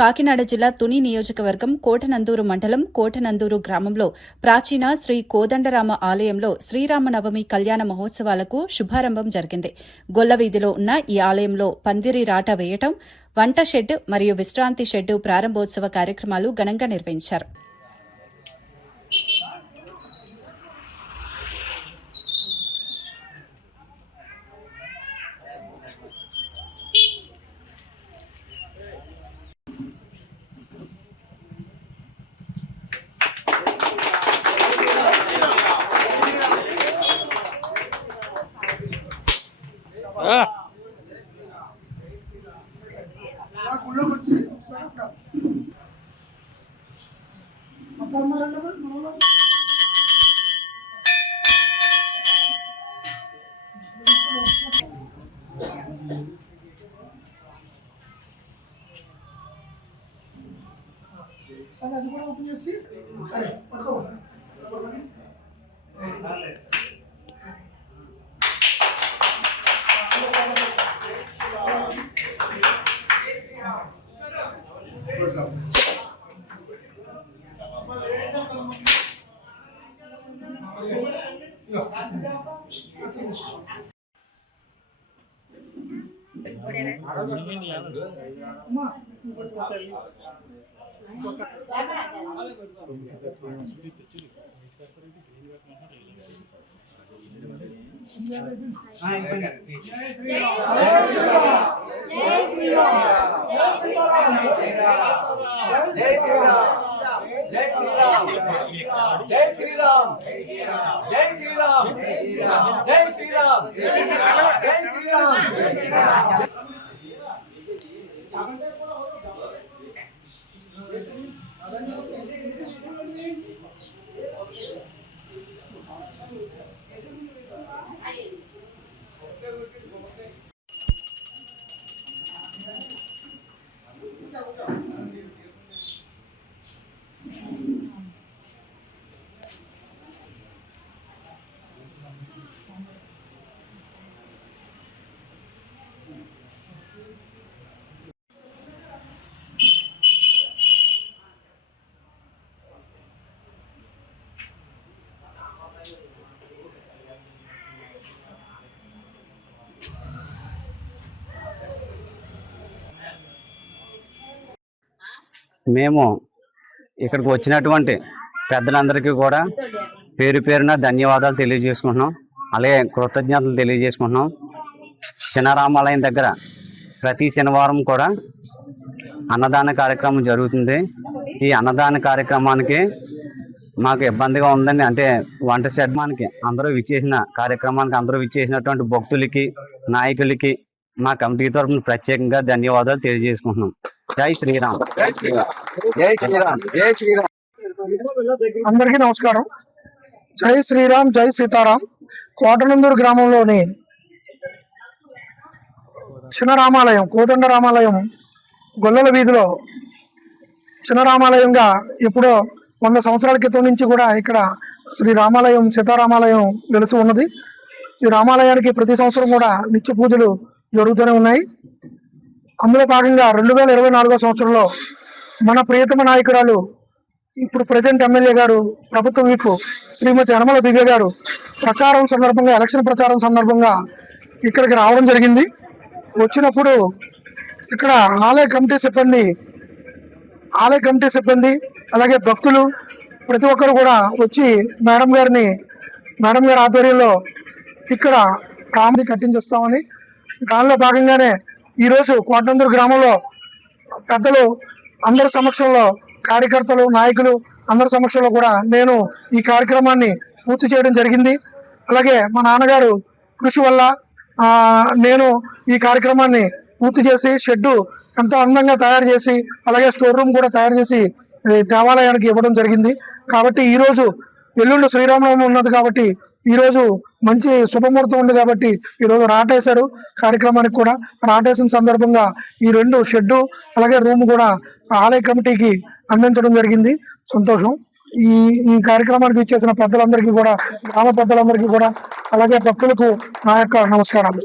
కాకినాడ జిల్లా తుని నియోజకవర్గం కోటనందూరు మండలం కోటనందూరు గ్రామంలో ప్రాచీన శ్రీ కోదండరామ ఆలయంలో శ్రీరామనవమి కళ్యాణ మహోత్సవాలకు శుభారంభం జరిగింది. గొల్లవీధిలో ఉన్న ఈ ఆలయంలో పందిరి రాట వేయటం, వంట షెడ్ మరియు విశ్రాంతి షెడ్ ప్రారంభోత్సవ కార్యక్రమాలు ఘనంగా నిర్వహించారు. అది కూడా ఓపెన్ చేసి పట్టుకో. మేము ఇక్కడికి వచ్చినటువంటి పెద్దలందరికీ కూడా పేరు పేరున ధన్యవాదాలు తెలియజేసుకుంటున్నాం. అలాగే కృతజ్ఞతలు తెలియజేసుకుంటున్నాం. చిన్న రామాలయం దగ్గర ప్రతి శనివారం కూడా అన్నదాన కార్యక్రమం జరుగుతుంది. ఈ అన్నదాన కార్యక్రమానికి మాకు ఇబ్బందిగా ఉందని, అంటే వంట షడ్మానికి అందరూ విచ్చేసినటువంటి భక్తులకి, నాయకులకి మా కమిటీ తరఫున ప్రత్యేకంగా ధన్యవాదాలు తెలియజేసుకుంటున్నాం. జై శ్రీరామ్. జై శ్రీరామ్. జై శ్రీరామ్. జై శ్రీరామ్. అందరికీ నమస్కారం. జై శ్రీరామ్, జై సీతారాం. కోటనందూరు గ్రామంలోని చిన్న రామాలయం, కోదండ రామాలయం గొల్లల వీధిలో చిన్న రామాలయంగా ఎప్పుడో 100 సంవత్సరాల క్రితం నుంచి కూడా ఇక్కడ శ్రీ రామాలయం, సీతారామాలయం వెలిసి ఉన్నది. ఈ రామాలయానికి ప్రతి సంవత్సరం కూడా నిత్య పూజలు జరుగుతూనే ఉన్నాయి. అందులో భాగంగా 2024 సంవత్సరంలో మన ప్రియతమ నాయకురాలు, ఇప్పుడు ప్రజెంట్ ఎమ్మెల్యే గారు, ప్రభుత్వ విప్ శ్రీమతి యనమల దివ్య గారు ప్రచారం సందర్భంగా, ఎలక్షన్ ప్రచారం సందర్భంగా ఇక్కడికి రావడం జరిగింది. వచ్చినప్పుడు ఇక్కడ ఆలయ కమిటీ సిబ్బంది అలాగే భక్తులు ప్రతి ఒక్కరు కూడా వచ్చి మేడం గారి ఆధ్వర్యంలో ఇక్కడ రాముని కట్టించేస్తామని, దానిలో భాగంగానే ఈరోజు కోటనందూరు గ్రామంలో పెద్దలు అందరి సమక్షంలో, కార్యకర్తలు, నాయకులు అందరి సమక్షంలో కూడా నేను ఈ కార్యక్రమాన్ని పూర్తి చేయడం జరిగింది. అలాగే మా నాన్నగారు కృషి వల్ల నేను ఈ కార్యక్రమాన్ని పూర్తి చేసి షెడ్డు ఎంతో అందంగా తయారు చేసి, అలాగే స్టోర్ రూమ్ కూడా తయారు చేసి దేవాలయానికి ఇవ్వడం జరిగింది. కాబట్టి ఈరోజు ఎల్లుండి శ్రీరామనవమి ఉన్నది కాబట్టి ఈరోజు మంచి శుభముహూర్తం ఉంది కాబట్టి ఈరోజు రాటేశారు. కార్యక్రమానికి కూడా రాటేసిన సందర్భంగా ఈ 2 షెడ్డు అలాగే రూమ్ కూడా ఆలయ కమిటీకి అందించడం జరిగింది. సంతోషం. ఈ కార్యక్రమానికి ఇచ్చేసిన పెద్దలందరికీ కూడా, గ్రామ పెద్దలందరికీ కూడా, అలాగే భక్తులకు నా యొక్క నమస్కారాలు.